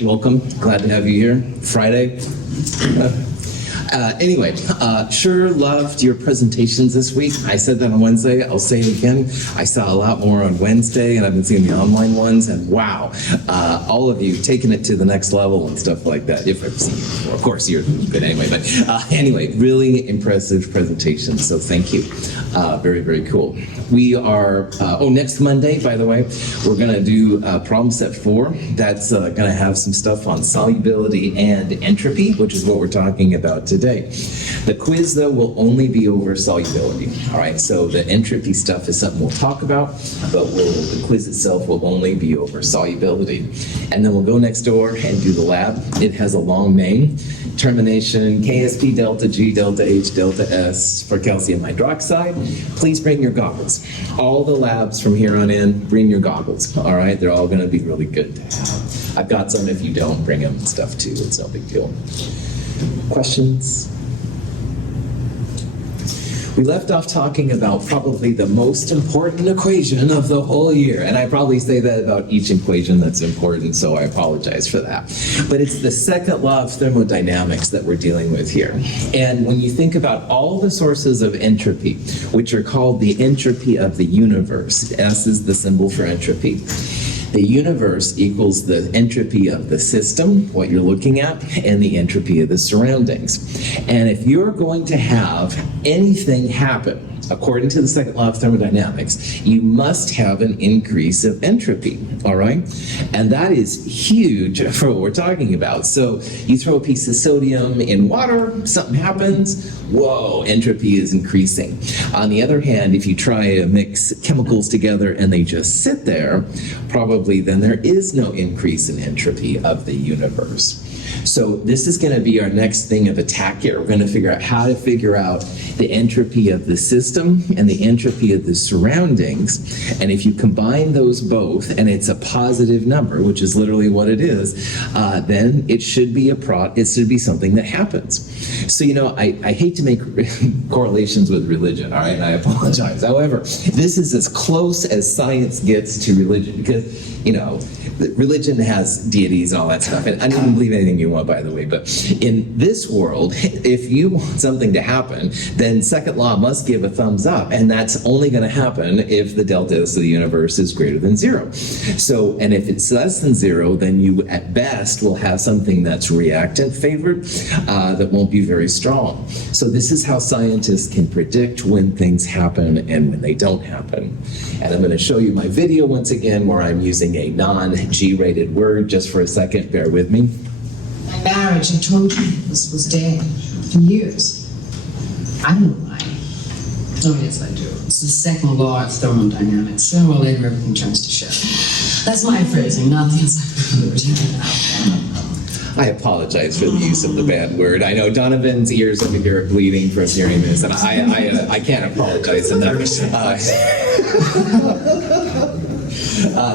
Welcome. Glad to have you here. Friday. Anyway, sure loved your presentations this week. I said that on Wednesday. I'll say it again. I saw a lot more on Wednesday, and I've been seeing the online ones, and wow, all of you taking it to the next level and stuff like that. If I've seen you before. Of course, you're good anyway. But anyway, really impressive presentations, so thank you. Very, very cool. We are, next Monday, by the way, we're going to do problem set 4. That's going to have some stuff on solubility and entropy, which is what we're talking about today. The quiz, though, will only be over solubility. All right, so the entropy stuff is something we'll talk about, but the quiz itself will only be over solubility. And then we'll go next door and do the lab. It has a long name. Termination, KSP, delta G, delta H, delta S for calcium hydroxide. Please bring your goggles. All the labs from here on in, bring your goggles. All right, they're all going to be really good to have. I've got some if you don't bring them and stuff too. It's no big deal. Questions? We left off talking about probably the most important equation of the whole year, and I probably say that about each equation that's important, so I apologize for that. But it's the second law of thermodynamics that we're dealing with here. And when you think about all the sources of entropy, which are called the entropy of the universe, S is the symbol for entropy. The universe equals the entropy of the system, what you're looking at, and the entropy of the surroundings. And if you're going to have anything happen, according to the second law of thermodynamics, you must have an increase of entropy, all right? And that is huge for what we're talking about. So you throw a piece of sodium in water, something happens, whoa, entropy is increasing. On the other hand, if you try to mix chemicals together and they just sit there, probably then there is no increase in entropy of the universe. So this is going to be our next thing of attack here. We're going to figure out how to figure out the entropy of the system and the entropy of the surroundings. And if you combine those both, and it's a positive number, which is literally what it is, then it should be something that happens. So, I hate to make correlations with religion, all right, and I apologize. However, this is as close as science gets to religion, because, religion has deities and all that stuff, and I don't believe anything you want, by the way, but in this world, if you want something to happen, then second law must give a thumbs up, and that's only going to happen if the delta S of the universe is greater than 0. So, and if it's less than 0, then you at best will have something that's reactant favored that won't be very strong. So this is how scientists can predict when things happen and when they don't happen. And I'm going to show you my video once again where I'm using a non-G-rated word just for a second. Bear with me. My marriage, I told you, was dead for years. I don't know why. Oh, yes, I do. It's the second law of thermodynamics. Sooner or later, everything turns to shit. That's my phrasing, not the encyclopedia. I apologize for the use of the bad word. I know Donovan's ears over here are bleeding from hearing this, and I can't apologize enough.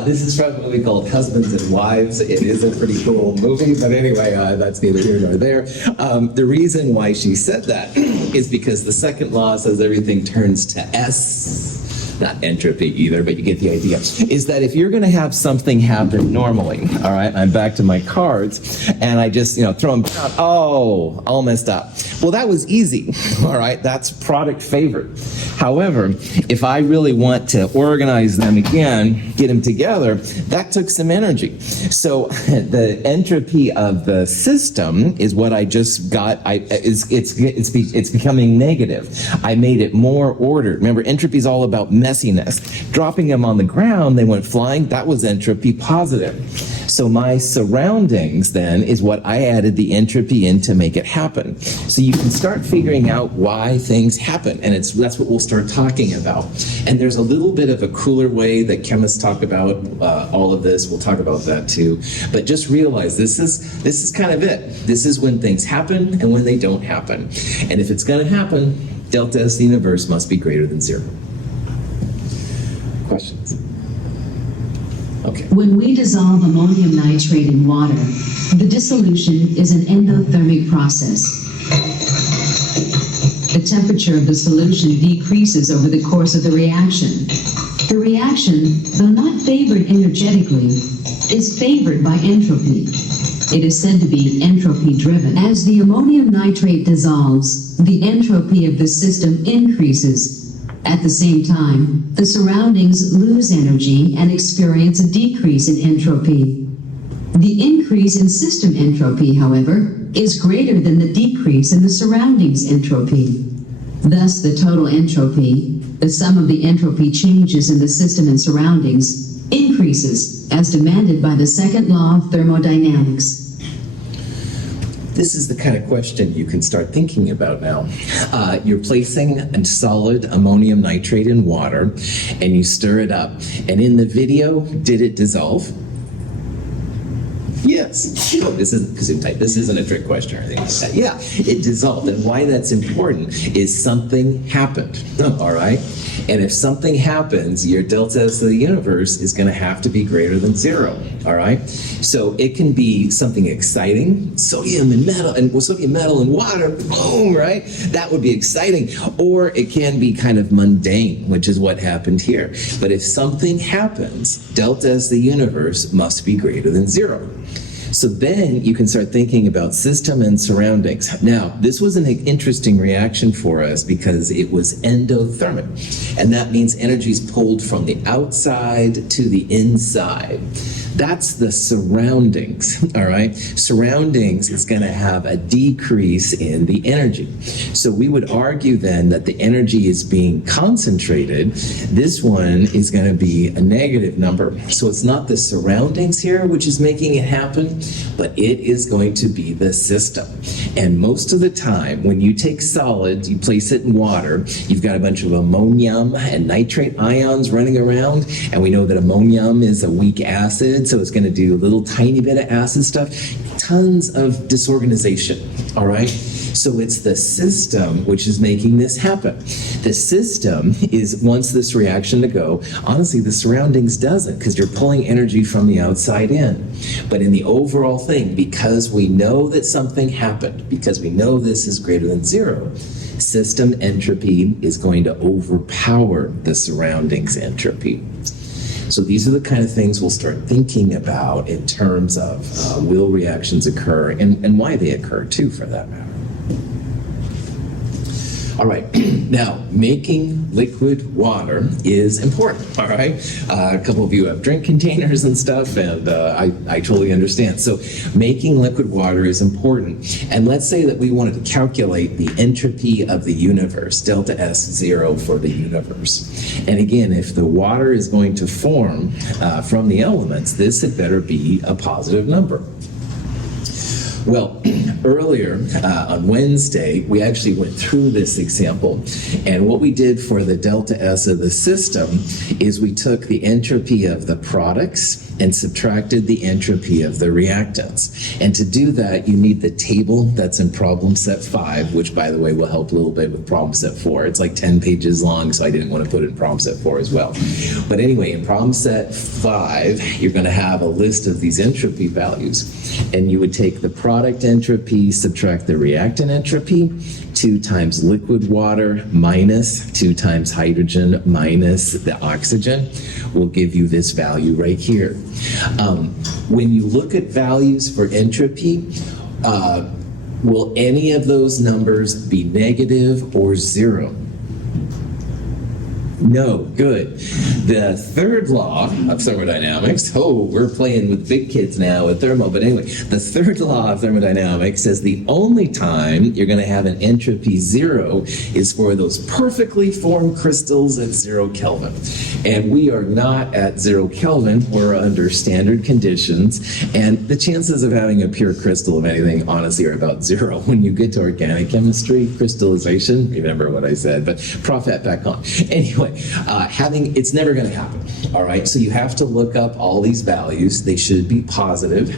This is from a movie called Husbands and Wives. It is a pretty cool movie, but anyway, that's neither here nor there. The reason why she said that is because the second law says everything turns to S. Not entropy either, but you get the idea, is that if you're going to have something happen normally, all right, I'm back to my cards, and I just, throw them down, oh, all messed up. Well, that was easy, all right, that's product favored. However, if I really want to organize them again, get them together, that took some energy. So the entropy of the system is what I just got, it's becoming negative. I made it more ordered. Remember, entropy is all about messiness. Dropping them on the ground, they went flying, that was entropy positive. So my surroundings then is what I added the entropy in to make it happen. So you can start figuring out why things happen, and that's what we'll start talking about. And there's a little bit of a cooler way that chemists talk about all of this. We'll talk about that too. But just realize this is kind of it. This is when things happen and when they don't happen. And if it's going to happen, delta S of the universe must be greater than 0. Questions? Okay. When we dissolve ammonium nitrate in water, the dissolution is an endothermic process. The temperature of the solution decreases over the course of the reaction. The reaction, though not favored energetically, is favored by entropy. It is said to be entropy-driven. As the ammonium nitrate dissolves, the entropy of the system increases. At the same time, the surroundings lose energy and experience a decrease in entropy. The increase in system entropy, however, is greater than the decrease in the surroundings entropy. Thus, the total entropy, the sum of the entropy changes in the system and surroundings, increases, as demanded by the second law of thermodynamics. This is the kind of question you can start thinking about now. You're placing a solid ammonium nitrate in water, and you stir it up. And in the video, did it dissolve? Yes. Oh, this isn't Gesundheit. This isn't a trick question or anything like that. Yeah, it dissolved. And why that's important is something happened. All right? And if something happens, your delta S of the universe is going to have to be greater than 0. All right? So it can be something exciting, sodium and metal and water, boom, right? That would be exciting. Or it can be kind of mundane, which is what happened here. But if something happens, delta S of the universe must be greater than 0. So then you can start thinking about system and surroundings. Now, this was an interesting reaction for us because it was endothermic. And that means energy is pulled from the outside to the inside. That's the surroundings, all right? Surroundings is going to have a decrease in the energy. So we would argue then that the energy is being concentrated. This one is going to be a negative number. So it's not the surroundings here which is making it happen, but it is going to be the system. And most of the time, when you take solids, you place it in water, you've got a bunch of ammonium and nitrate ions running around, and we know that ammonium is a weak acid, so it's going to do a little tiny bit of acid stuff, tons of disorganization, all right? So it's the system which is making this happen. The system is, wants this reaction to go. Honestly, the surroundings doesn't, because you're pulling energy from the outside in. But in the overall thing, because we know that something happened, because we know this is greater than 0, system entropy is going to overpower the surroundings entropy. So these are the kind of things we'll start thinking about in terms of will reactions occur and why they occur too, for that matter. All right, now making liquid water is important, all right? A couple of you have drink containers and stuff, and I totally understand. So making liquid water is important. And let's say that we wanted to calculate the entropy of the universe, delta S0 for the universe. And again, if the water is going to form from the elements, this had better be a positive number. Well, earlier on Wednesday, we actually went through this example. And what we did for the delta S of the system is we took the entropy of the products and subtracted the entropy of the reactants. And to do that, you need the table that's in problem set 5, which, by the way, will help a little bit with problem set 4. It's like 10 pages long, so I didn't want to put it in problem set 4 as well. But anyway, in problem set 5, you're going to have a list of these entropy values. And you would take the product entropy, subtract the reactant entropy, 2 times liquid water minus 2 times hydrogen minus the oxygen will give you this value right here. When you look at values for entropy, will any of those numbers be negative or 0? No, good. The third law of thermodynamics, we're playing with big kids now with thermo, but anyway, the third law of thermodynamics says the only time you're going to have an entropy 0 is for those perfectly formed crystals at 0 Kelvin. And we are not at 0 Kelvin, we're under standard conditions, and the chances of having a pure crystal of anything, honestly, are about 0. When you get to organic chemistry, crystallization, remember what I said, but prop that back on. Anyway, it's never going to happen, all right? So you have to look up all these values. They should be positive,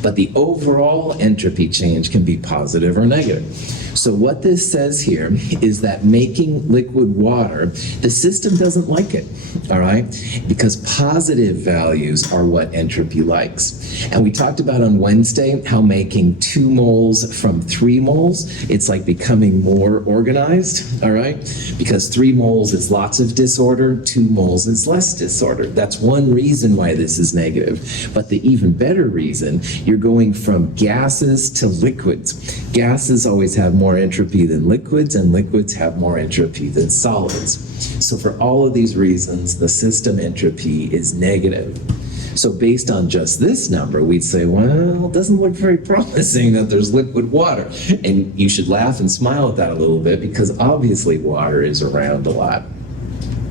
but the overall entropy change can be positive or negative. So what this says here is that making liquid water, the system doesn't like it, all right? Because positive values are what entropy likes. And we talked about on Wednesday how making 2 moles from 3 moles, it's like becoming more organized, all right? Because 3 moles is lots of disorder, 2 moles is less disorder. That's one reason why this is negative. But the even better reason, you're You're going from gases to liquids. Gases always have more entropy than liquids, and liquids have more entropy than solids. So for all of these reasons, the system entropy is negative. So based on just this number, we'd say, well, it doesn't look very promising that there's liquid water. And you should laugh and smile at that a little bit, because obviously water is around a lot.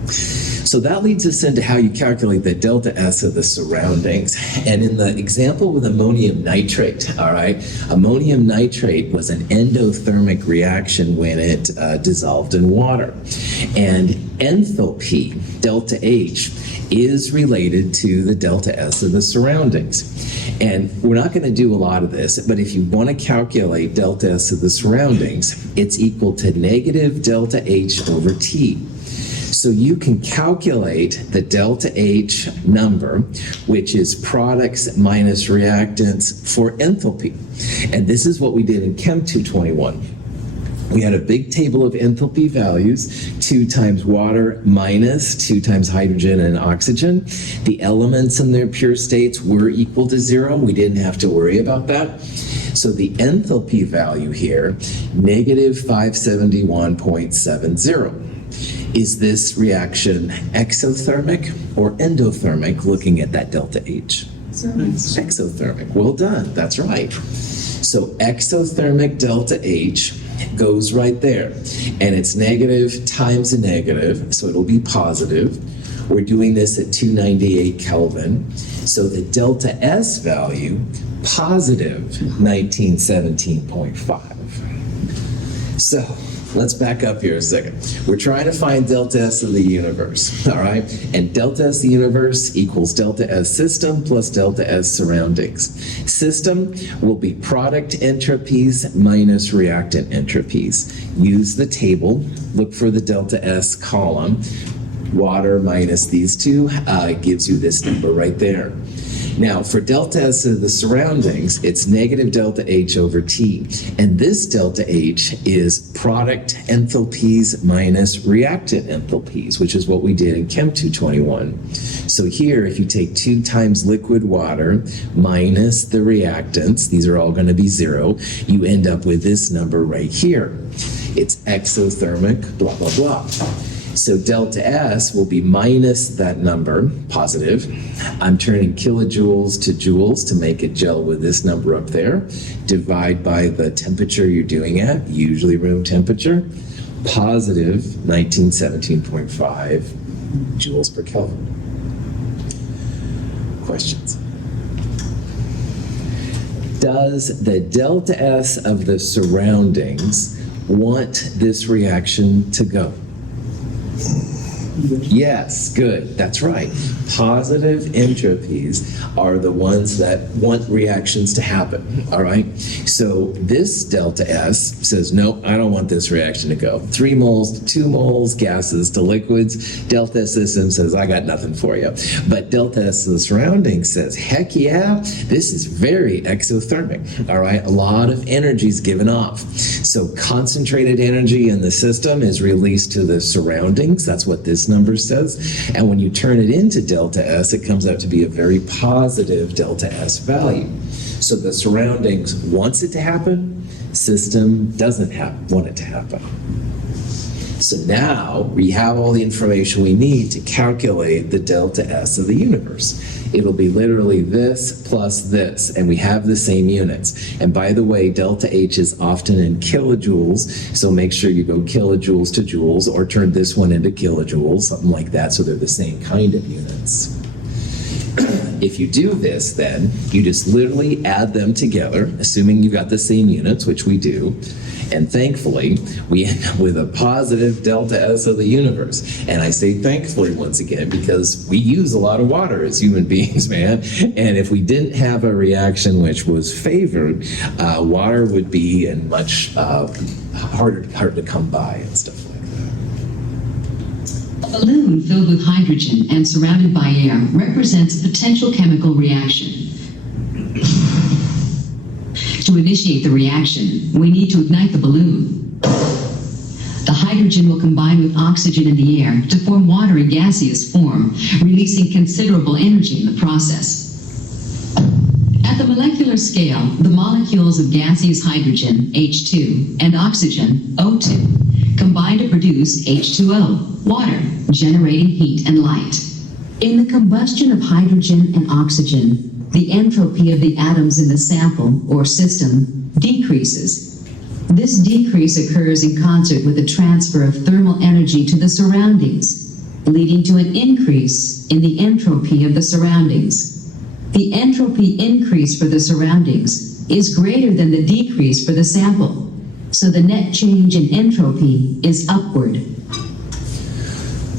So that leads us into how you calculate the delta S of the surroundings. And in the example with ammonium nitrate, all right, ammonium nitrate was an endothermic reaction when it dissolved in water. And enthalpy, delta H, is related to the delta S of the surroundings. And we're not going to do a lot of this, but if you want to calculate delta S of the surroundings, it's equal to negative delta H over T. So you can calculate the delta H number, which is products minus reactants for enthalpy. And this is what we did in Chem 221. We had a big table of enthalpy values, 2 times water minus 2 times hydrogen and oxygen. The elements in their pure states were equal to 0. We didn't have to worry about that. So the enthalpy value here, negative 571.70. Is this reaction exothermic or endothermic, looking at that delta H? Exothermic. Well done. That's right. So exothermic delta H goes right there. And it's negative times a negative, so it'll be positive. We're doing this at 298 Kelvin. So the delta S value, positive 1917.5. So let's back up here a second. We're trying to find delta S of the universe, all right? And delta S of the universe equals delta S system plus delta S surroundings. System will be product entropies minus reactant entropies. Use the table, look for the delta S column. Water minus these two gives you this number right there. Now, for delta S of the surroundings, it's negative delta H over T. And this delta H is product enthalpies minus reactant enthalpies, which is what we did in Chem 221. So here, if you take 2 times liquid water minus the reactants, these are all going to be 0, you end up with this number right here. It's exothermic, blah, blah, blah. So delta S will be minus that number, positive. I'm turning kilojoules to joules to make it gel with this number up there. Divide by the temperature you're doing at, usually room temperature. Positive 1917.5 joules per Kelvin. Questions? Does the delta S of the surroundings want this reaction to go? Yes, good. That's right. Positive entropies are the ones that want reactions to happen, all right? So this delta S says, no, I don't want this reaction to go. 3 moles to 2 moles, gases to liquids. Delta S system says, I got nothing for you. But delta S of the surroundings says, heck yeah, this is very exothermic, all right? A lot of energy is given off. So concentrated energy in the system is released to the surroundings. That's what this number says. And when you turn it into delta S, it comes out to be a very positive delta S value. So the surroundings wants it to happen, system doesn't want it to happen. So now we have all the information we need to calculate the delta S of the universe. It'll be literally this plus this, and we have the same units. And by the way, delta H is often in kilojoules, so make sure you go kilojoules to joules, or turn this one into kilojoules, something like that, so they're the same kind of units. If you do this, then you just literally add them together, assuming you've got the same units, which we do. And thankfully, we end up with a positive delta S of the universe. And I say thankfully once again, because we use a lot of water as human beings, man. And if we didn't have a reaction which was favored, water would be in much harder to come by and stuff like that. A balloon filled with hydrogen and surrounded by air represents a potential chemical reaction. To initiate the reaction, we need to ignite the balloon. The hydrogen will combine with oxygen in the air to form water in gaseous form, releasing considerable energy in the process. At the molecular scale, the molecules of gaseous hydrogen, H2, and oxygen, O2, combine to produce H2O, water, generating heat and light. In the combustion of hydrogen and oxygen, the entropy of the atoms in the sample, or system, decreases. This decrease occurs in concert with the transfer of thermal energy to the surroundings, leading to an increase in the entropy of the surroundings. The entropy increase for the surroundings is greater than the decrease for the sample, so the net change in entropy is upward.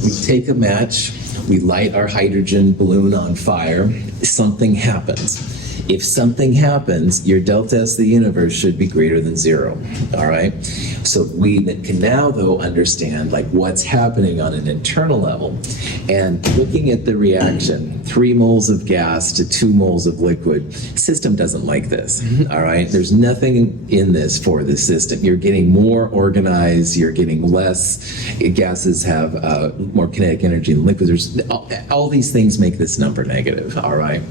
We take a match, we light our hydrogen balloon on fire, something happens. If something happens, your delta S of the universe should be greater than 0, all right? So we can now, though, understand like what's happening on an internal level. And looking at the reaction, 3 moles of gas to 2 moles of liquid, system doesn't like this, all right? There's nothing in this for the system. You're getting more organized, you're getting less. Gases have more kinetic energy than liquids. There's, all these things make this number negative, all right?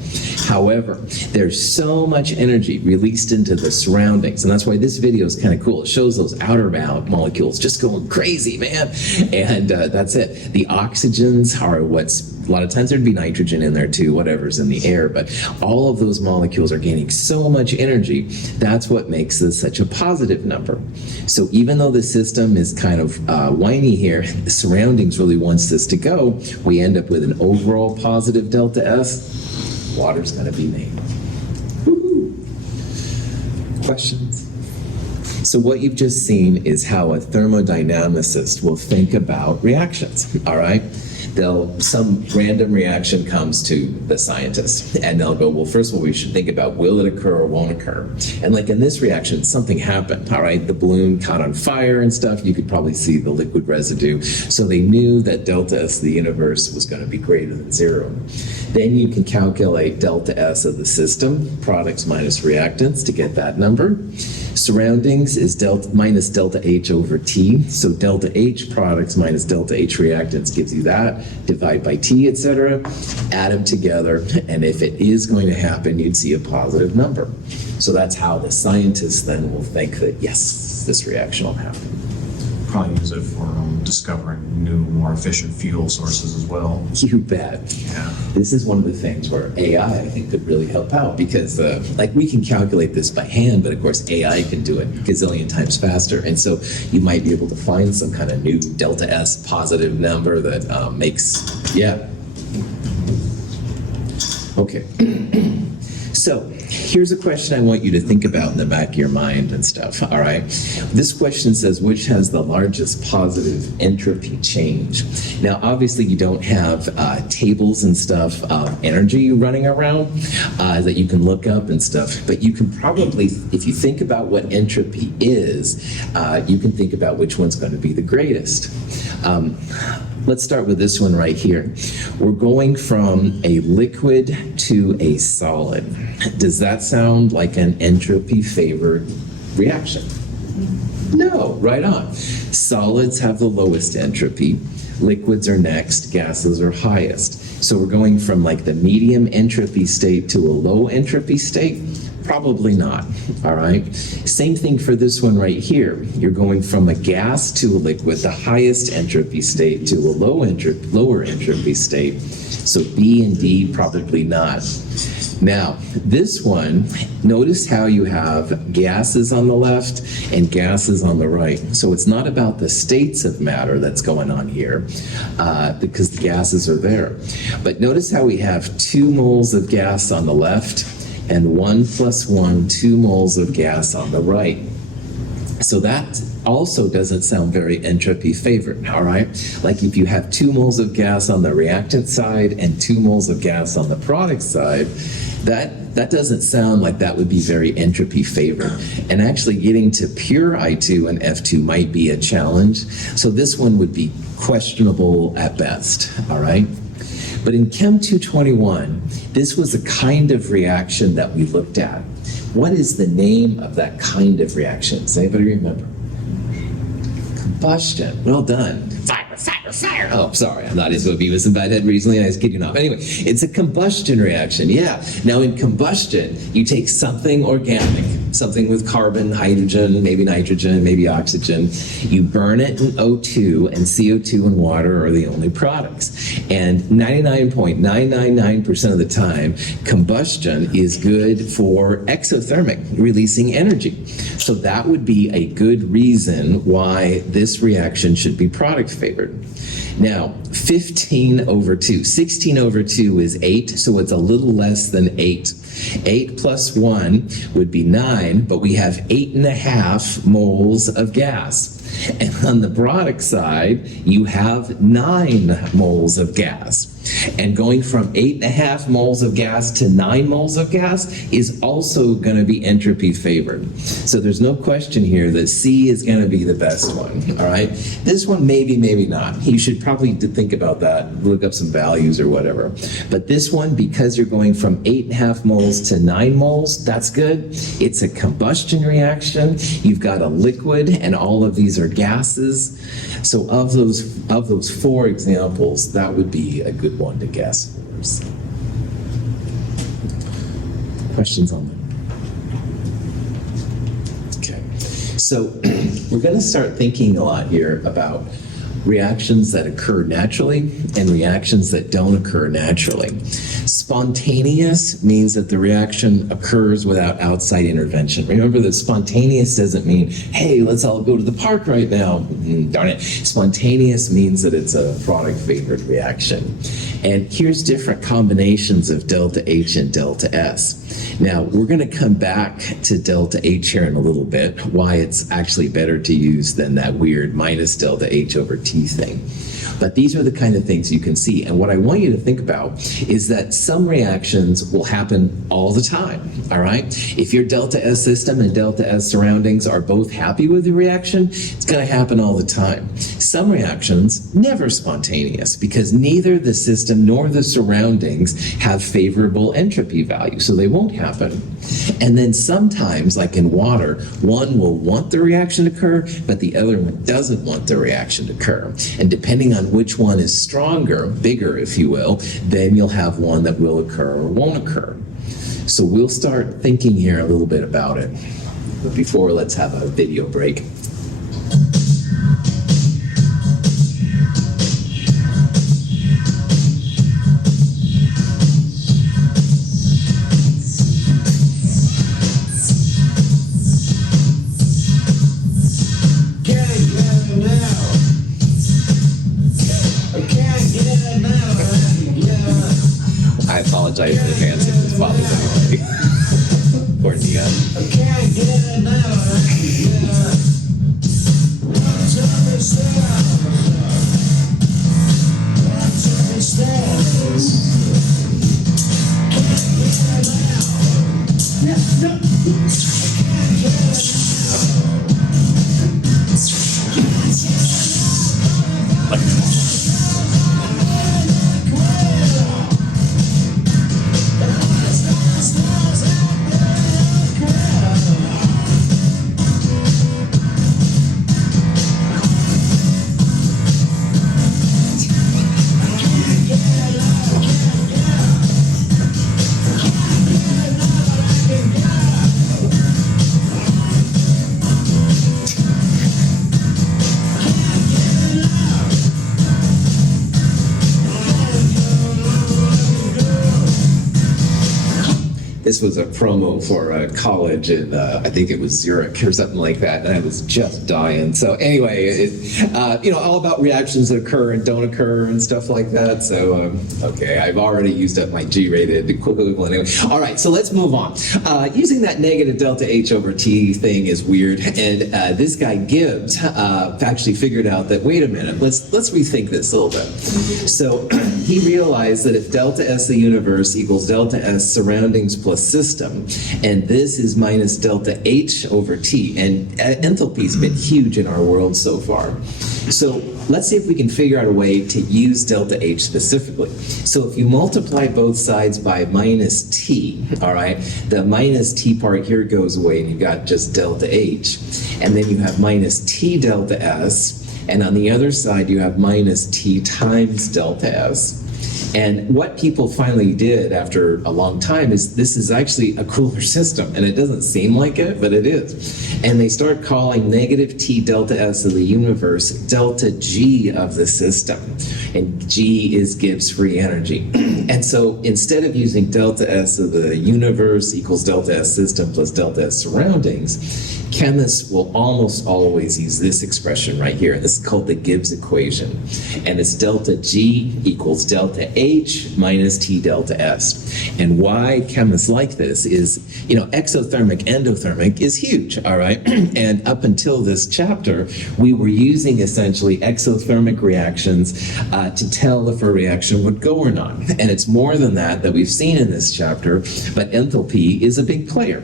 However, there's so much energy released into the surroundings, and that's why this video is kind of cool. It shows those outer molecules just going crazy, man. And that's it. The oxygens are a lot of times there'd be nitrogen in there too, whatever's in the air, but all of those molecules are gaining so much energy. That's what makes this such a positive number. So even though the system is kind of whiny here, the surroundings really wants this to go, we end up with an overall positive delta S. Water's going to be made. Woo-hoo. Questions? So what you've just seen is how a thermodynamicist will think about reactions, all right? Some random reaction comes to the scientist, and they'll go, well, first of all, we should think about will it occur or won't occur. And like in this reaction, something happened, all right? The balloon caught on fire and stuff. You could probably see the liquid residue. So they knew that delta S of the universe was going to be greater than 0. Then you can calculate delta S of the system, products minus reactants, to get that number. Surroundings is minus delta H over T. So delta H products minus delta H reactants gives you that. Divide by T, etc. Add them together, and if it is going to happen, you'd see a positive number. So that's how the scientists then will think that, yes, this reaction will happen. Probably use it for discovering new, more efficient fuel sources as well. You bet. Yeah. This is one of the things where AI, I think, could really help out because, like, we can calculate this by hand, but of course AI can do it a gazillion times faster. And so you might be able to find some kind of new delta S positive number that makes, yeah. Okay. So here's a question I want you to think about in the back of your mind and stuff, all right? This question says, which has the largest positive entropy change? Now, obviously, you don't have tables and stuff of energy running around that you can look up and stuff, but you can probably, if you think about what entropy is, you can think about which one's going to be the greatest. Let's start with this one right here. We're going from a liquid to a solid. Does that sound like an entropy-favored reaction? No, right on. Solids have the lowest entropy. Liquids are next, gases are highest. So we're going from like the medium entropy state to a low entropy state? Probably not, all right? Same thing for this one right here. You're going from a gas to a liquid, the highest entropy state, to a lower entropy state. So B and D, probably not. Now, this one, notice how you have gases on the left and gases on the right. So it's not about the states of matter that's going on here, because the gases are there. But notice how we have 2 moles of gas on the left, and 1 + 1, 2 moles of gas on the right. So that also doesn't sound very entropy favored, all right? Like if you have 2 moles of gas on the reactant side and 2 moles of gas on the product side, that doesn't sound like that would be very entropy favored. And actually getting to pure I2 and F2 might be a challenge. So this one would be questionable at best, all right? But in Chem 221, this was a kind of reaction that we looked at. What is the name of that kind of reaction? Does anybody remember? Combustion. Well done. fire. Oh, sorry, I'm not into a Beavis and Butthead recently, I was kidding off. Anyway, it's a combustion reaction, yeah. Now in combustion, you take something organic, something with carbon, hydrogen, maybe nitrogen, maybe oxygen, you burn it in O2, and CO2 and water are the only products. And 99.999% of the time, combustion is good for exothermic, releasing energy. So that would be a good reason why this reaction should be product favored. Now, 15 over 2. 16 over 2 is 8, so it's a little less than 8. 8 plus 1 would be 9, but we have 8.5 moles of gas. And on the product side, you have 9 moles of gas. And going from 8.5 moles of gas to 9 moles of gas is also going to be entropy favored. So there's no question here that C is going to be the best one, all right? This one maybe, maybe not. You should probably think about that, look up some values or whatever. But this one, because you're going from 8.5 moles to 9 moles, that's good. It's a combustion reaction. You've got a liquid, and all of these are gases. So of those 4 examples, that would be a good one to guess. Questions on that? Okay. So we're going to start thinking a lot here about reactions that occur naturally and reactions that don't occur naturally. Spontaneous means that the reaction occurs without outside intervention. Remember that spontaneous doesn't mean, hey, let's all go to the park right now. Darn it. Spontaneous means that it's a product favored reaction. And here's different combinations of delta H and delta S. Now, we're going to come back to delta H here in a little bit, why it's actually better to use than that weird minus delta H over T thing. But these are the kind of things you can see. And what I want you to think about is that some reactions will happen all the time, all right? If your delta S system and delta S surroundings are both happy with the reaction, it's going to happen all the time. Some reactions, never spontaneous, because neither the system nor the surroundings have favorable entropy value, so they won't happen. And then sometimes, like in water, one will want the reaction to occur, but the other one doesn't want the reaction to occur. And depending on which one is stronger, bigger, if you will, then you'll have one that will occur or won't occur. So we'll start thinking here a little bit about it. But before, let's have a video break. I apologize in advance if this bothers anybody. Or Nia. This was a promo for a college in, I think it was Zurich or something like that, and I was just dying. So anyway, all about reactions that occur and don't occur and stuff like that. So, okay, I've already used up my G-rated equivalent anyway. All right, so let's move on. Using that negative delta H over T thing is weird, and this guy Gibbs actually figured out that, wait a minute, let's rethink this a little bit. So he realized that if delta S the universe equals delta S surroundings plus system, and this is minus delta H over T, and enthalpy's been huge in our world so far. So let's see if we can figure out a way to use delta H specifically. So if you multiply both sides by minus T, all right, the minus T part here goes away and you've got just delta H, and then you have minus T delta S, And on the other side, you have minus T times delta S. And what people finally did after a long time is this is actually a cooler system, and it doesn't seem like it, but it is. And they start calling negative T delta S of the universe delta G of the system. And G is Gibbs free energy. And so instead of using delta S of the universe equals delta S system plus delta S surroundings, chemists will almost always use this expression right here. This is called the Gibbs equation. And it's delta G equals delta H minus T delta S. And why chemists like this is, exothermic, endothermic is huge, all right? And up until this chapter, we were using essentially exothermic reactions to tell if a reaction would go or not. And it's more than that we've seen in this chapter, but enthalpy is a big player.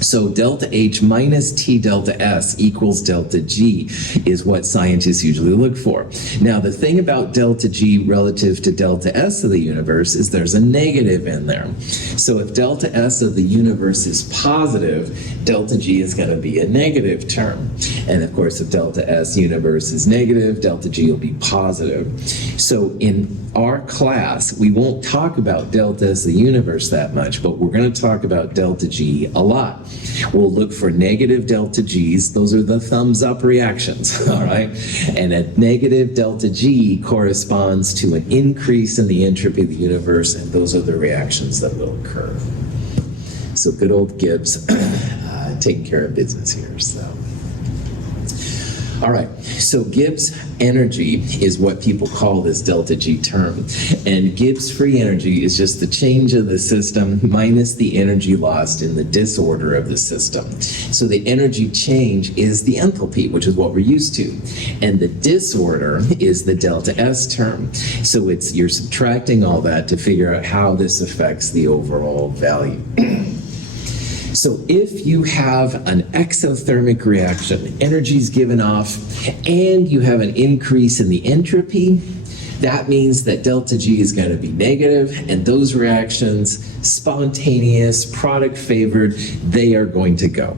So delta H minus T delta S equals delta G is what scientists usually look for. Now, the thing about delta G relative to delta S of the universe is there's a negative in there. So if delta S of the universe is positive, delta G is going to be a negative term. And of course, if delta S universe is negative, delta G will be positive. So in our class, we won't talk about delta S of the universe that much, but we're going to talk about delta G a lot. We'll look for negative delta G's. Those are the thumbs up reactions, all right? And a negative delta G corresponds to an increase in the entropy of the universe, and those are the reactions that will occur. So good old Gibbs taking care of business here. So. All right, so Gibbs energy is what people call this delta G term. And Gibbs free energy is just the change of the system minus the energy lost in the disorder of the system. So the energy change is the enthalpy, which is what we're used to. And the disorder is the delta S term. So you're subtracting all that to figure out how this affects the overall value. So if you have an exothermic reaction, energy is given off, and you have an increase in the entropy, that means that delta G is going to be negative, and those reactions, spontaneous, product favored, they are going to go.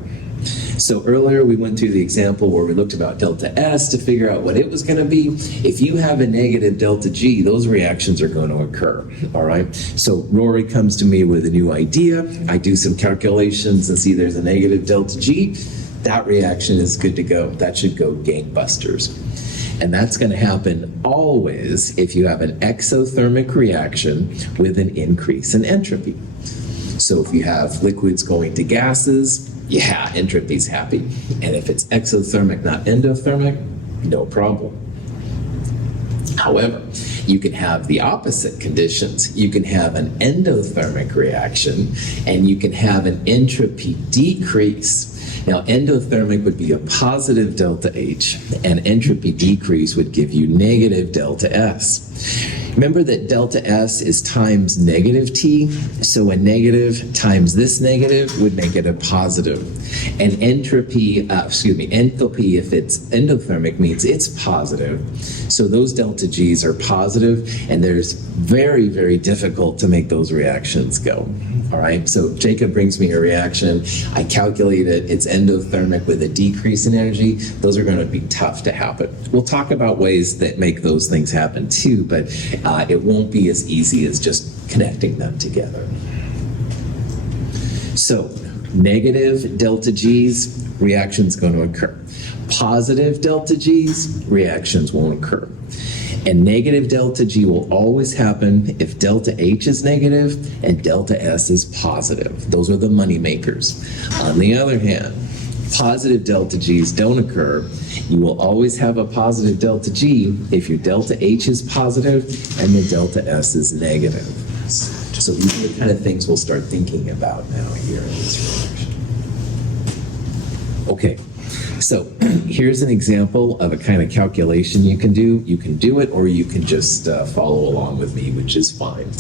So earlier we went through the example where we looked about delta S to figure out what it was going to be. If you have a negative delta G, those reactions are going to occur, all right? So Rory comes to me with a new idea. I do some calculations and see there's a negative delta G. That reaction is good to go. That should go gangbusters. And that's going to happen always if you have an exothermic reaction with an increase in entropy. So if you have liquids going to gases, yeah, entropy's happy. And if it's exothermic, not endothermic, no problem. However, you can have the opposite conditions. You can have an endothermic reaction, and you can have an entropy decrease. Now, endothermic would be a positive delta H, and entropy decrease would give you negative delta S. Remember that delta S is times negative T, so a negative times this negative would make it a positive. And enthalpy, if it's endothermic, means it's positive. So those delta G's are positive, and there's very, very difficult to make those reactions go. All right, so Jacob brings me a reaction. I calculate it. It's endothermic with a decrease in energy. Those are going to be tough to happen. We'll talk about ways that make those things happen too, but it won't be as easy as just connecting them together. So negative delta G's, reaction's going to occur. Positive delta G's, reactions won't occur. And negative delta G will always happen if delta H is negative and delta S is positive. Those are the money makers. On the other hand, positive delta G's don't occur. You will always have a positive delta G if your delta H is positive and the delta S is negative. So these are the kind of things we'll start thinking about now here in this reaction. Okay. So here's an example of a kind of calculation you can do. You can do it, or you can just follow along with me, which is fine.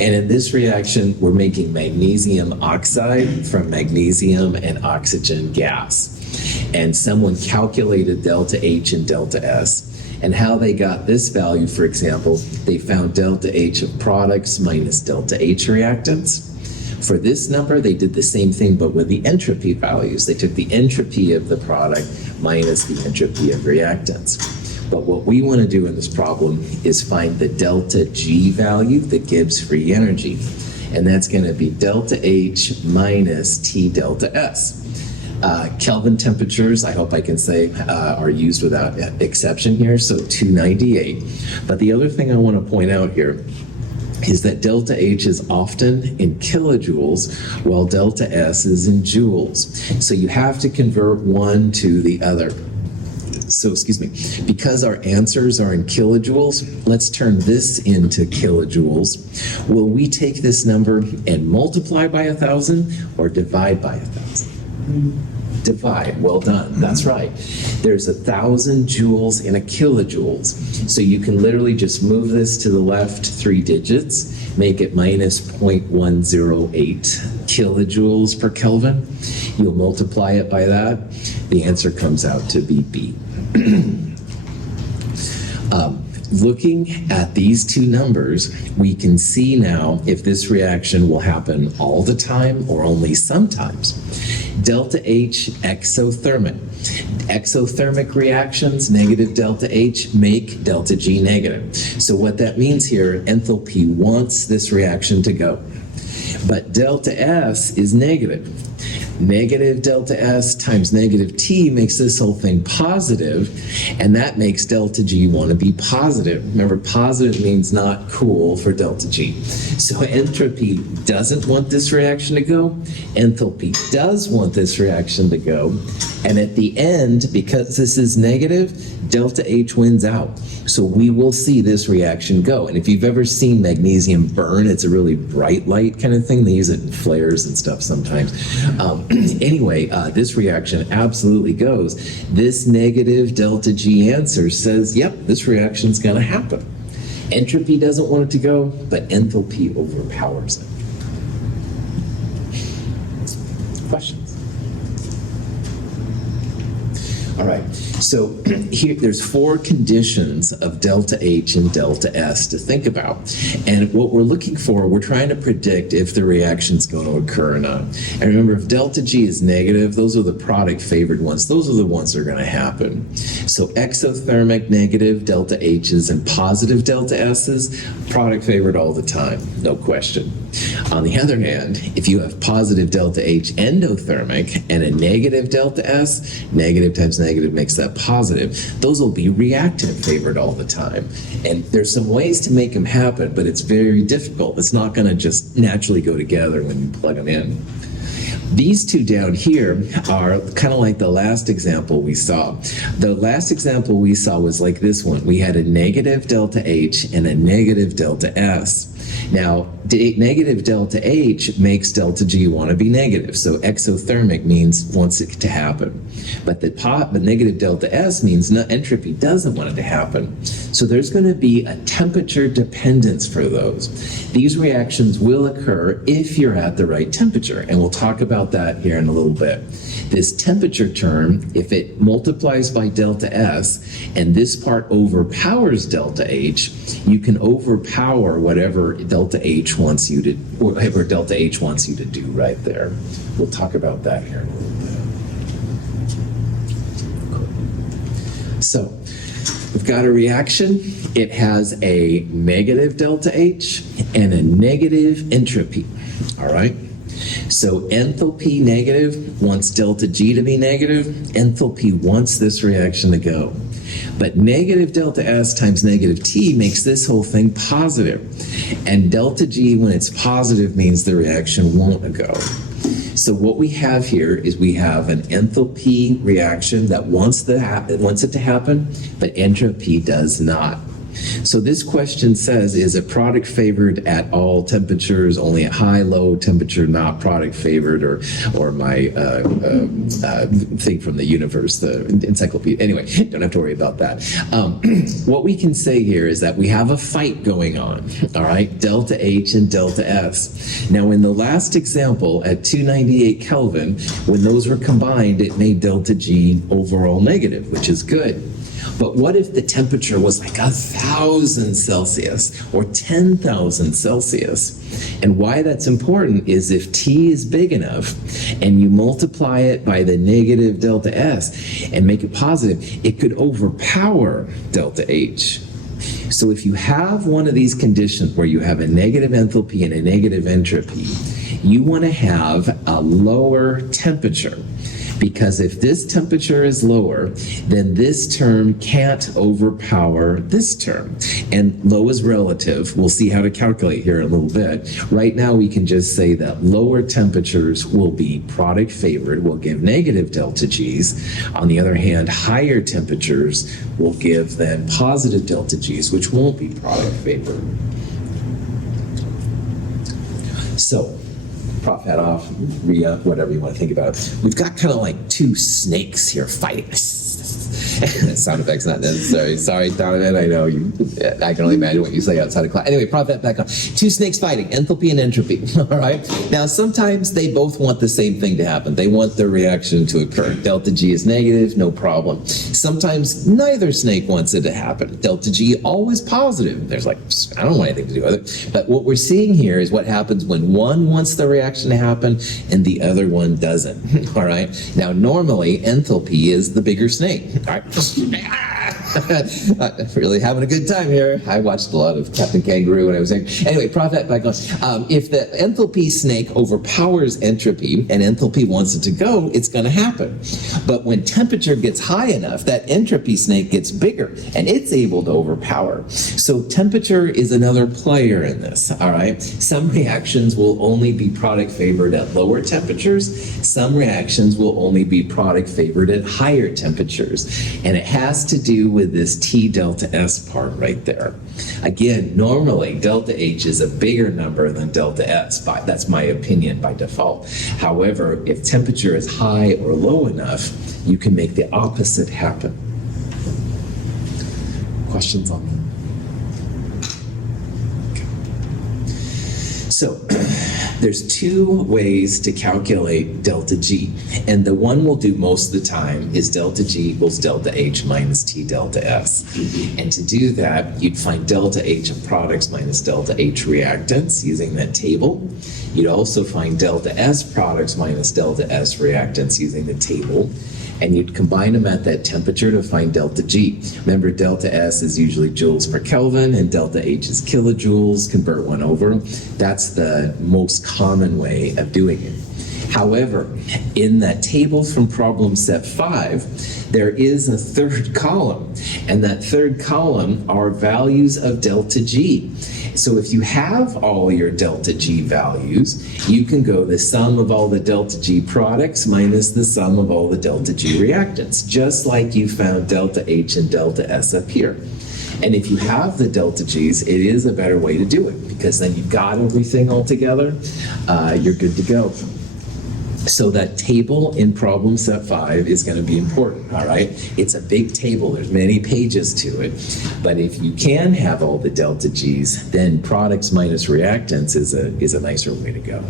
And in this reaction, we're making magnesium oxide from magnesium and oxygen gas. And someone calculated delta H and delta S. And how they got this value, for example, they found delta H of products minus delta H reactants. For this number, they did the same thing, but with the entropy values. They took the entropy of the product minus the entropy of reactants. But what we want to do in this problem is find the delta G value, the Gibbs free energy. And that's going to be delta H minus T delta S. Kelvin temperatures, I hope I can say, are used without exception here, so 298. But the other thing I want to point out here is that delta H is often in kilojoules, while delta S is in joules. So you have to convert one to the other. So, excuse me, because our answers are in kilojoules, let's turn this into kilojoules. Will we take this number and multiply by 1,000 or divide by 1,000? Divide, well done, that's right. There's 1,000 joules in a kilojoules. So you can literally just move this to the left 3 digits, make it minus 0.108 kilojoules per Kelvin. You'll multiply it by that. The answer comes out to be B. Looking at these two numbers, we can see now if this reaction will happen all the time or only sometimes. Delta H exothermic. Exothermic reactions, negative delta H, make delta G negative. So what that means here, enthalpy wants this reaction to go. But delta S is negative. Negative delta S times negative T makes this whole thing positive, and that makes delta G want to be positive. Remember, positive means not cool for delta G. So entropy doesn't want this reaction to go. Enthalpy does want this reaction to go. And at the end, because this is negative, delta H wins out. So we will see this reaction go. And if you've ever seen magnesium burn, it's a really bright light kind of thing. They use it in flares and stuff sometimes. Anyway, this reaction absolutely goes. This negative delta G answer says, yep, this reaction's going to happen. Entropy doesn't want it to go, but enthalpy overpowers it. Questions? All right, so here there's 4 conditions of delta H and delta S to think about. And what we're looking for, we're trying to predict if the reaction's going to occur or not. And remember, if delta G is negative, those are the product favored ones. Those are the ones that are going to happen. So exothermic negative delta H's and positive delta S's, product favored all the time, no question. On the other hand, if you have positive delta H endothermic and a negative delta S, negative times negative makes that positive. Those will be reactant favored all the time. And there's some ways to make them happen, but it's very difficult. It's not going to just naturally go together when you plug them in. These two down here are kind of like the last example we saw. The last example we saw was like this one. We had a negative delta H and a negative delta S. Now, negative delta H makes delta G want to be negative, so exothermic means wants it to happen. But the negative delta S means entropy doesn't want it to happen. So there's going to be a temperature dependence for those. These reactions will occur if you're at the right temperature, and we'll talk about that here in a little bit. This temperature term, if it multiplies by delta S, and this part overpowers delta H, you can overpower whatever delta H wants you to, or whatever delta H wants you to do right there. We'll talk about that here in a little bit. So, we've got a reaction. It has a negative delta H and a negative entropy, all right? So enthalpy negative wants delta G to be negative. Enthalpy wants this reaction to go. But negative delta S times negative T makes this whole thing positive. And delta G, when it's positive, means the reaction won't go. So what we have here is we have an enthalpy reaction that wants it to happen, but entropy does not. So this question says, is a product favored at all temperatures, only at high, low temperature, not product favored, or my thing from the universe, the encyclopedia. Anyway, don't have to worry about that. What we can say here is that we have a fight going on, all right, delta H and delta S. Now, in the last example, at 298 Kelvin, when those were combined, it made delta G overall negative, which is good. But what if the temperature was like 1,000 Celsius or 10,000 Celsius? And why that's important is if T is big enough and you multiply it by the negative delta S and make it positive, it could overpower delta H. So if you have one of these conditions where you have a negative enthalpy and a negative entropy, you want to have a lower temperature. Because if this temperature is lower, then this term can't overpower this term. And low is relative. We'll see how to calculate here in a little bit. Right now, we can just say that lower temperatures will be product favored, will give negative delta G's. On the other hand, higher temperatures will give then positive delta G's, which won't be product favored. So, Prof hat off, re-up, whatever you want to think about it. We've got kind of like two snakes here fighting. Sound effect's not necessary. Sorry, Donovan, I know you. I can only imagine what you say outside of class. Anyway, Prof hat back on. Two snakes fighting, enthalpy and entropy. All right. Now, sometimes they both want the same thing to happen. They want the reaction to occur. Delta G is negative, no problem. Sometimes neither snake wants it to happen. Delta G always positive. There's like, I don't want anything to do with it. But what we're seeing here is what happens when one wants the reaction to happen and the other one doesn't. All right. Now, normally enthalpy is the bigger snake. All right. Really having a good time here. I watched a lot of Captain Kangaroo when I was there. Anyway, Prof back on. If the enthalpy snake overpowers entropy and enthalpy wants it to go, it's going to happen. But when temperature gets high enough, that entropy snake gets bigger and it's able to overpower. So temperature is another player in this, all right? Some reactions will only be product favored at lower temperatures. Some reactions will only be product favored at higher temperatures. And it has to do with this T delta S part right there. Again, normally delta H is a bigger number than delta S. That's my opinion by default. However, if temperature is high or low enough, you can make the opposite happen. Questions on that? So, there's two ways to calculate delta G, and the one we'll do most of the time is delta G equals delta H minus T delta S. And to do that, you'd find delta H of products minus delta H reactants using that table. You'd also find delta S products minus delta S reactants using the table. And you'd combine them at that temperature to find delta G. Remember, delta S is usually joules per Kelvin, and delta H is kilojoules. Convert one over. That's the most common way of doing it. However, in that table from problem set 5, there is a third column, and that third column are values of delta G. So if you have all your delta G values, you can go the sum of all the delta G products minus the sum of all the delta G reactants, just like you found delta H and delta S up here. And if you have the delta G's, it is a better way to do it, because then you've got everything all together, you're good to go. So that table in problem set 5 is going to be important, all right? It's a big table. There's many pages to it. But if you can have all the delta G's, then products minus reactants is a nicer way to go.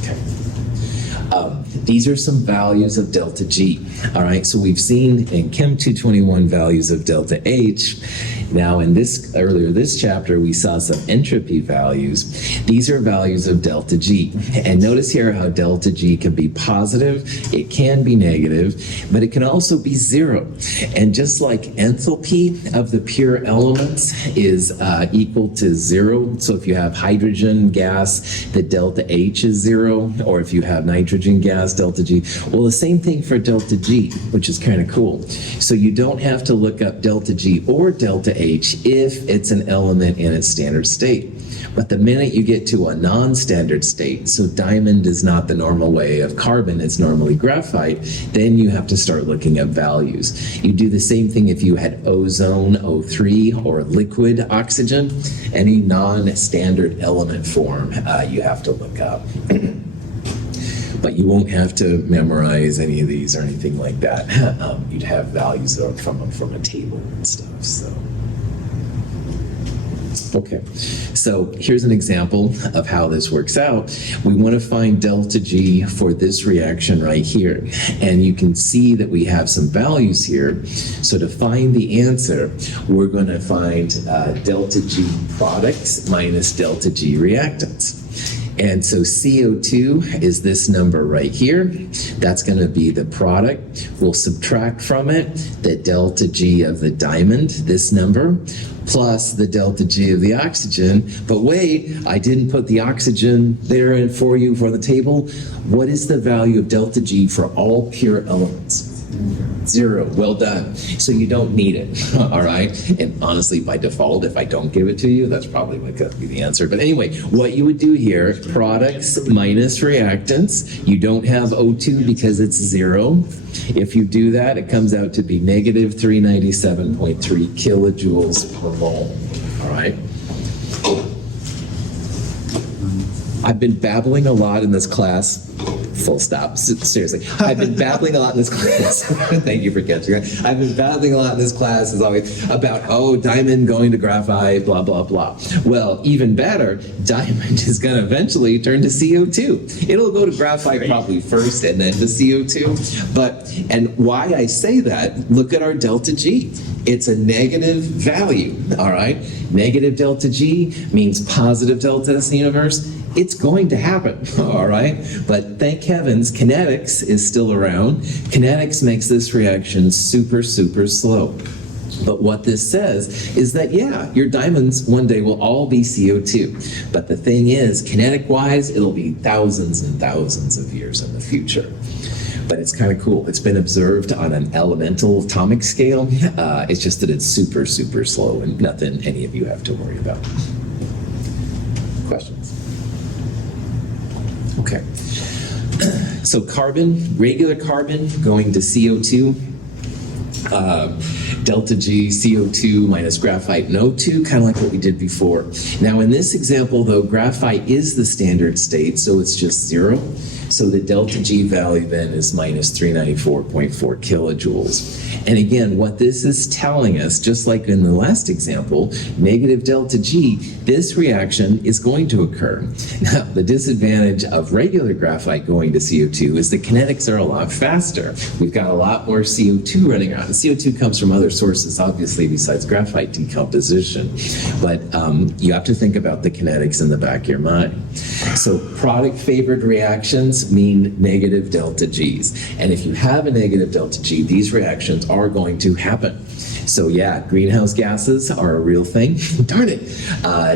Okay. These are some values of delta G, all right? So we've seen in Chem 221 values of delta H. Now in earlier this chapter, we saw some entropy values. These are values of delta G. And notice here how delta G can be positive, it can be negative, but it can also be 0. And just like enthalpy of the pure elements is equal to 0, so if you have hydrogen gas, the delta H is 0, or if you have nitrogen gas, delta G. Well, the same thing for delta G, which is kind of cool. So you don't have to look up delta G or delta H if it's an element in its standard state. But the minute you get to a non-standard state, so diamond is not the normal way of carbon, it's normally graphite, then you have to start looking up values. You do the same thing if you had ozone, O3, or liquid oxygen. Any non-standard element form you have to look up. But you won't have to memorize any of these or anything like that. You'd have values from a table and stuff. So, Okay, so here's an example of how this works out. We want to find delta G for this reaction right here. And you can see that we have some values here. So to find the answer, we're going to find delta G products minus delta G reactants. And so CO2 is this number right here. That's going to be the product. We'll subtract from it the delta G of the diamond, this number, plus the delta G of the oxygen. But wait, I didn't put the oxygen there for you for the table. What is the value of delta G for all pure elements? 0. Well done. So you don't need it, all right? And honestly, by default, if I don't give it to you, that's probably going to be the answer. But anyway, what you would do here, products minus reactants. You don't have O2 because it's 0. If you do that, it comes out to be negative 397.3 kilojoules per mole, all right? I've been babbling a lot in this class. Full stop. Seriously. I've been babbling a lot in this class. Thank you for catching that. I've been babbling a lot in this class, as always, about, diamond going to graphite, blah, blah, blah. Well, even better, diamond is going to eventually turn to CO2. It'll go to graphite probably first and then to CO2. And why I say that, look at our delta G. It's a negative value, all right? Negative delta G means positive delta S in the universe. It's going to happen, all right? But thank heavens, kinetics is still around. Kinetics makes this reaction super, super slow. But what this says is that, yeah, your diamonds one day will all be CO2. But the thing is, kinetic-wise, it'll be thousands and thousands of years in the future. But it's kind of cool. It's been observed on an elemental atomic scale. It's just that it's super, super slow and nothing any of you have to worry about. Questions? Okay. So carbon, regular carbon going to CO2. Delta G, CO2 minus graphite and O2, kind of like what we did before. Now in this example though, graphite is the standard state, so it's just 0. So the delta G value then is minus 394.4 kilojoules. And again, what this is telling us, just like in the last example, negative delta G, this reaction is going to occur. Now, the disadvantage of regular graphite going to CO2 is the kinetics are a lot faster. We've got a lot more CO2 running around. And CO2 comes from other sources, obviously, besides graphite decomposition. But you have to think about the kinetics in the back of your mind. So product-favored reactions mean negative delta Gs. And if you have a negative delta G, these reactions are going to happen. So yeah, greenhouse gases are a real thing. Darn it.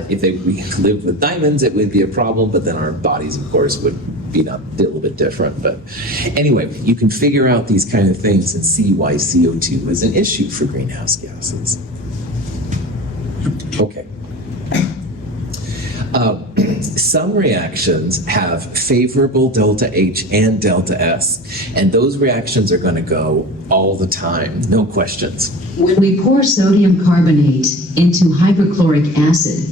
If we lived with diamonds, it would be a problem, but then our bodies, of course, would be a little bit different. But anyway, you can figure out these kind of things and see why CO2 is an issue for greenhouse gases. Okay. Some reactions have favorable delta H and delta S, and those reactions are going to go all the time, no questions. When we pour sodium carbonate into hypochloric acid,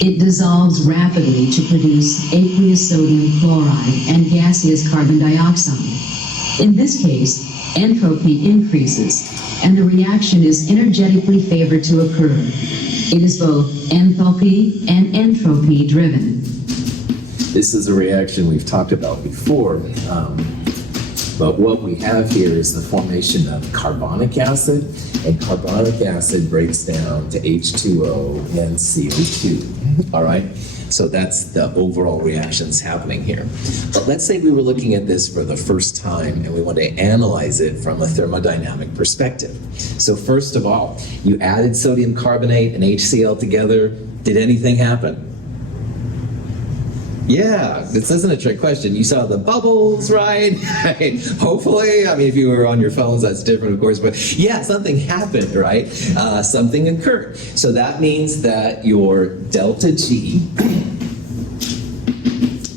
it dissolves rapidly to produce aqueous sodium chloride and gaseous carbon dioxide. In this case, entropy increases, and the reaction is energetically favored to occur. It is both enthalpy and entropy driven. This is a reaction we've talked about before, but what we have here is the formation of carbonic acid, and carbonic acid breaks down to H2O and CO2, all right? So that's the overall reactions happening here. But let's say we were looking at this for the first time and we want to analyze it from a thermodynamic perspective. So first of all, you added sodium carbonate and HCl together. Did anything happen? Yeah, this isn't a trick question. You saw the bubbles, right? Hopefully, I mean, if you were on your phones, that's different, of course, but yeah, something happened, right? Something occurred. So that means that your delta G,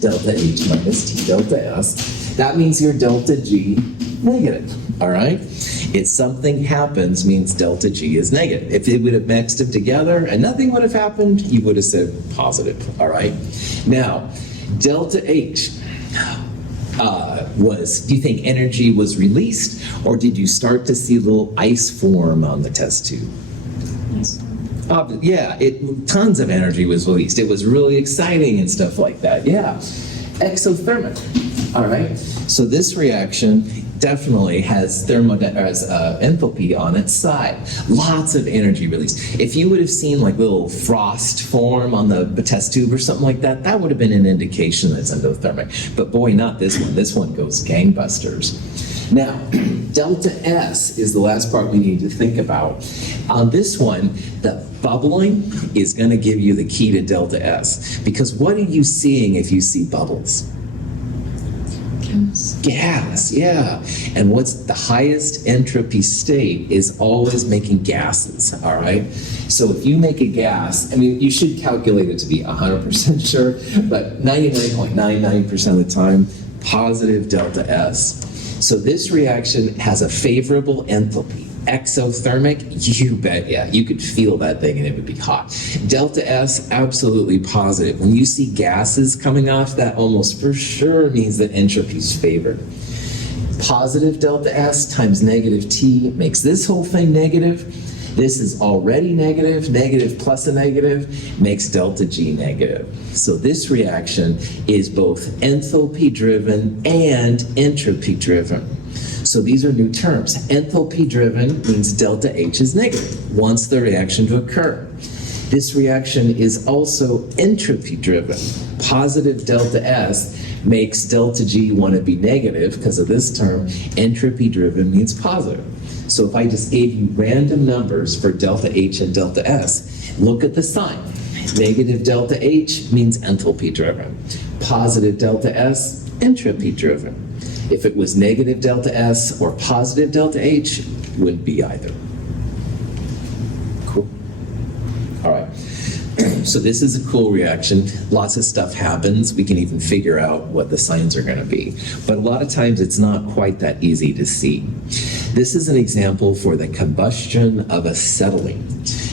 delta H minus T delta S, that means your delta G negative, all right? If something happens means delta G is negative. If it would have mixed them together and nothing would have happened, you would have said positive, all right? Now, delta H do you think energy was released, or did you start to see little ice form on the test tube? Yeah, tons of energy was released. It was really exciting and stuff like that. Yeah, exothermic. All right. So this reaction definitely has enthalpy on its side. Lots of energy released. If you would have seen like little frost form on the test tube or something like that, that would have been an indication that it's endothermic. But boy, not this one. This one goes gangbusters. Now, delta S is the last part we need to think about. On this one, the bubbling is going to give you the key to delta S. Because what are you seeing if you see bubbles? Gas, yeah. And what's the highest entropy state is always making gases, all right? So if you make a gas, I mean, you should calculate it to be 100% sure, but 99.99% of the time, positive delta S. So this reaction has a favorable enthalpy. Exothermic, you bet, yeah, you could feel that thing and it would be hot. Delta S, absolutely positive. When you see gases coming off, that almost for sure means that entropy is favored. Positive delta S times negative T makes this whole thing negative. This is already negative. Negative plus a negative makes delta G negative. So this reaction is both enthalpy driven and entropy driven. So these are new terms. Enthalpy driven means delta H is negative, wants the reaction to occur. This reaction is also entropy driven. Positive delta S makes delta G want to be negative because of this term. Entropy driven means positive. So if I just gave you random numbers for delta H and delta S, look at the sign. Negative delta H means enthalpy driven. Positive delta S, entropy driven. If it was negative delta S or positive delta H, it wouldn't be either. Cool. All right. So this is a cool reaction. Lots of stuff happens. We can even figure out what the signs are going to be. But a lot of times it's not quite that easy to see. This is an example for the combustion of acetylene.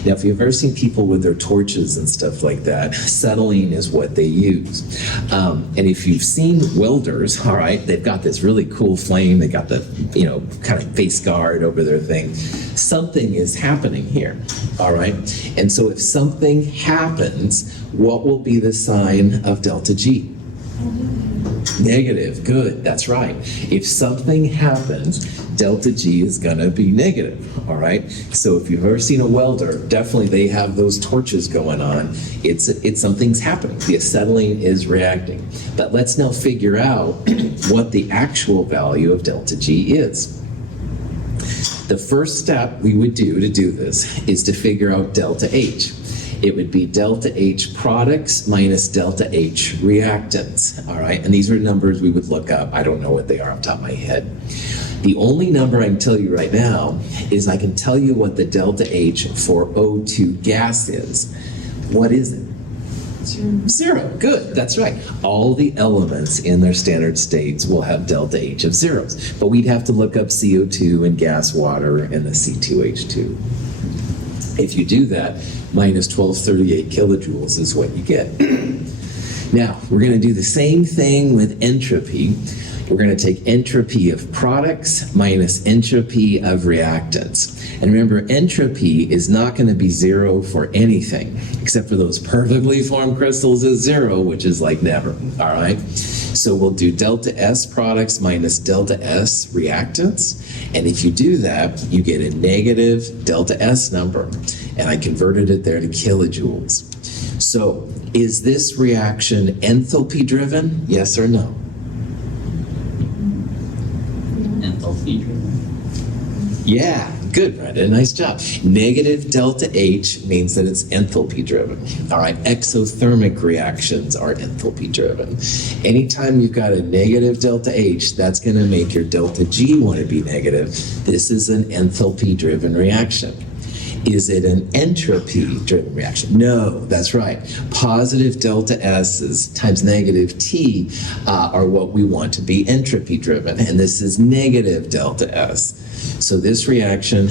Now, if you've ever seen people with their torches and stuff like that, acetylene is what they use. And if you've seen welders, all right, they've got this really cool flame. They got the, kind of face guard over their thing. Something is happening here, all right? And so if something happens, what will be the sign of delta G? Negative, good, that's right. If something happens, delta G is gonna be negative, all right? So if you've ever seen a welder, definitely they have those torches going on. It's something's happening. The acetylene is reacting. But let's now figure out what the actual value of delta G is. The first step we would do to do this is to figure out delta H. It would be delta H products minus delta H reactants, all right? And these are numbers we would look up. I don't know what they are off the top of my head. The only number I can tell you right now is I can tell you what the delta H for O2 gas is. What is it? Zero. Good, that's right. All the elements in their standard states will have delta H of zeros. But we'd have to look up CO2 and gas water and the C2H2. If you do that, minus 1238 kilojoules is what you get. Now, we're going to do the same thing with entropy. We're going to take entropy of products minus entropy of reactants. And remember, entropy is not going to be zero for anything, except for those perfectly formed crystals is zero, which is like never, all right? So we'll do delta S products minus delta S reactants. And if you do that, you get a negative delta S number. And I converted it there to kilojoules. So is this reaction enthalpy driven? Yes or no? Enthalpy driven. Yeah, good, Brenda, nice job. Negative delta H means that it's enthalpy driven. All right, exothermic reactions are enthalpy driven. Anytime you've got a negative delta H, that's going to make your delta G want to be negative. This is an enthalpy driven reaction. Is it an entropy-driven reaction? No, that's right. Positive delta S's times negative T are what we want to be entropy-driven, and this is negative delta S. So this reaction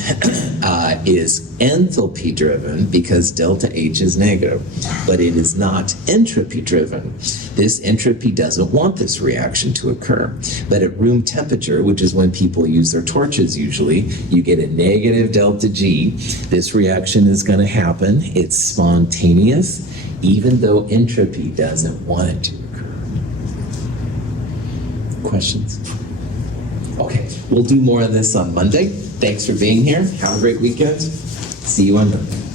is enthalpy-driven because delta H is negative, but it is not entropy-driven. This entropy doesn't want this reaction to occur. But at room temperature, which is when people use their torches usually, you get a negative delta G. this reaction is going to happen. It's spontaneous, even though entropy doesn't want it to occur. Questions? Okay, we'll do more of this on Monday. Thanks for being here. Have a great weekend. See you on Monday.